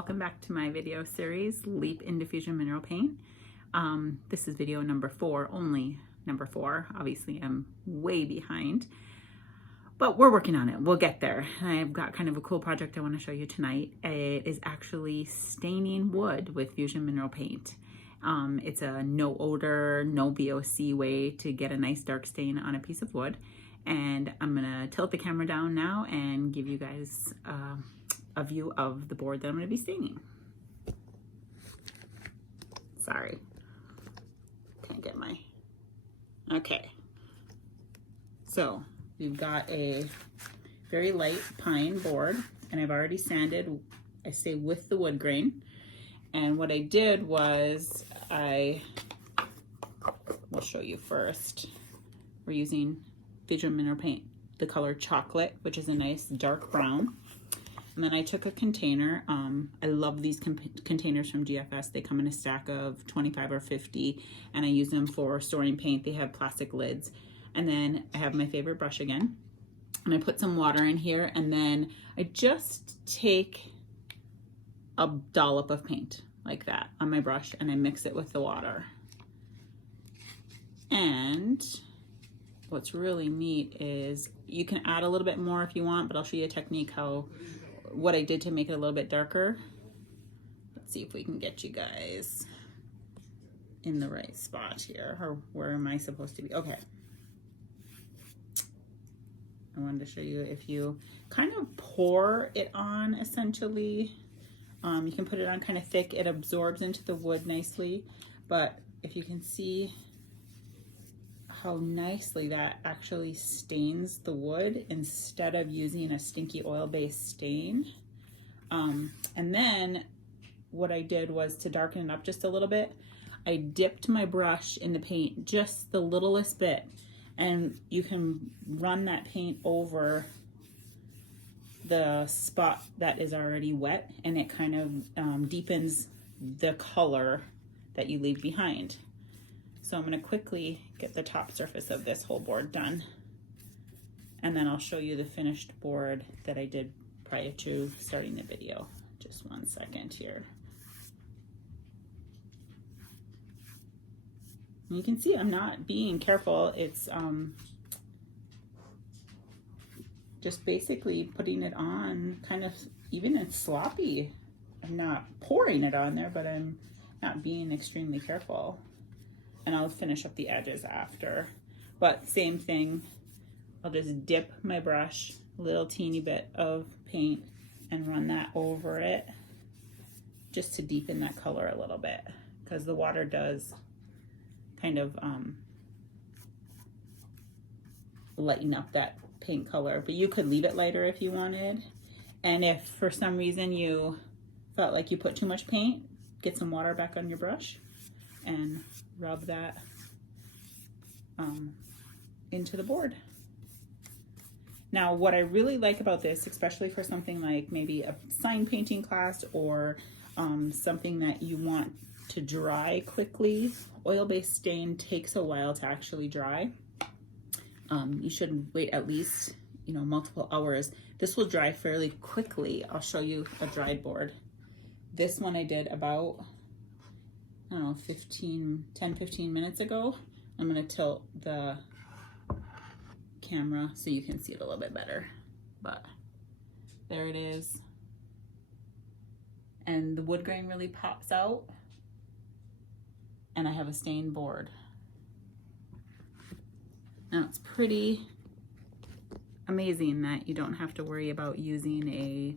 Welcome back to my video series, Leap in Diffusion Mineral Paint. This is video number 4, only number 4. Obviously, I'm way behind, but we're working on it. We'll get there. I've got kind of a cool project I want to show you tonight. It is actually staining wood with Fusion Mineral Paint. It's a no odor, no VOC way to get a nice dark stain on a piece of wood. And I'm gonna tilt the camera down now and give you guys a view of the board that I'm gonna be staining. Sorry, can't get my, okay. So we've got a very light pine board and I've already sanded, I say with the wood grain. And what I did was we'll show you first. We're using Fusion Mineral Paint, the color chocolate, which is a nice dark brown. And then I took a container. I love these containers from GFS. They come in a stack of 25 or 50, and I use them for storing paint. They have plastic lids. And then I have my favorite brush again. And I put some water in here, and then I just take a dollop of paint like that on my brush, and I mix it with the water. And what's really neat is you can add a little bit more if you want, but I'll show you a technique what I did to make it a little bit darker. Let's see if we can get you guys in the right spot here, or where am I supposed to be? Okay. I wanted to show you, if you kind of pour it on, essentially, you can put it on kind of thick, it absorbs into the wood nicely, but if you can see how nicely that actually stains the wood instead of using a stinky oil-based stain. And then what I did was, to darken it up just a little bit, I dipped my brush in the paint just the littlest bit, and you can run that paint over the spot that is already wet, and it kind of deepens the color that you leave behind. So I'm going to quickly get the top surface of this whole board done, and then I'll show you the finished board that I did prior to starting the video. Just one second here. And you can see I'm not being careful. It's just basically putting it on kind of, even it's sloppy. I'm not pouring it on there, but I'm not being extremely careful. And I'll finish up the edges after. But same thing, I'll just dip my brush, a little teeny bit of paint, and run that over it just to deepen that color a little bit, because the water does kind of lighten up that paint color. But you could leave it lighter if you wanted. And if for some reason you felt like you put too much paint, get some water back on your brush and rub that into the board. Now, what I really like about this, especially for something like maybe a sign painting class or something that you want to dry quickly, oil-based stain takes a while to actually dry. You should wait at least, multiple hours. This will dry fairly quickly. I'll show you a dried board. This one I did about, I don't know, 10-15 minutes ago. I'm gonna tilt the camera so you can see it a little bit better, but there it is. And the wood grain really pops out, and I have a stained board. Now it's pretty amazing that you don't have to worry about using a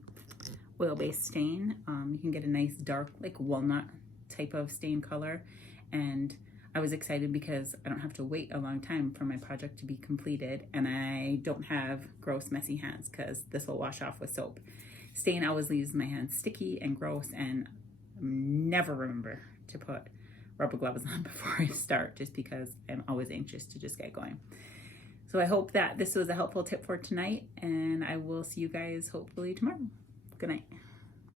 oil-based stain. You can get a nice dark, like walnut type of stain color, and I was excited because I don't have to wait a long time for my project to be completed, and I don't have gross messy hands because this will wash off with soap. Stain always leaves my hands sticky and gross, and never remember to put rubber gloves on before I start, just because I'm always anxious to just get going. So I hope that this was a helpful tip for tonight, and I will see you guys hopefully tomorrow. Good night.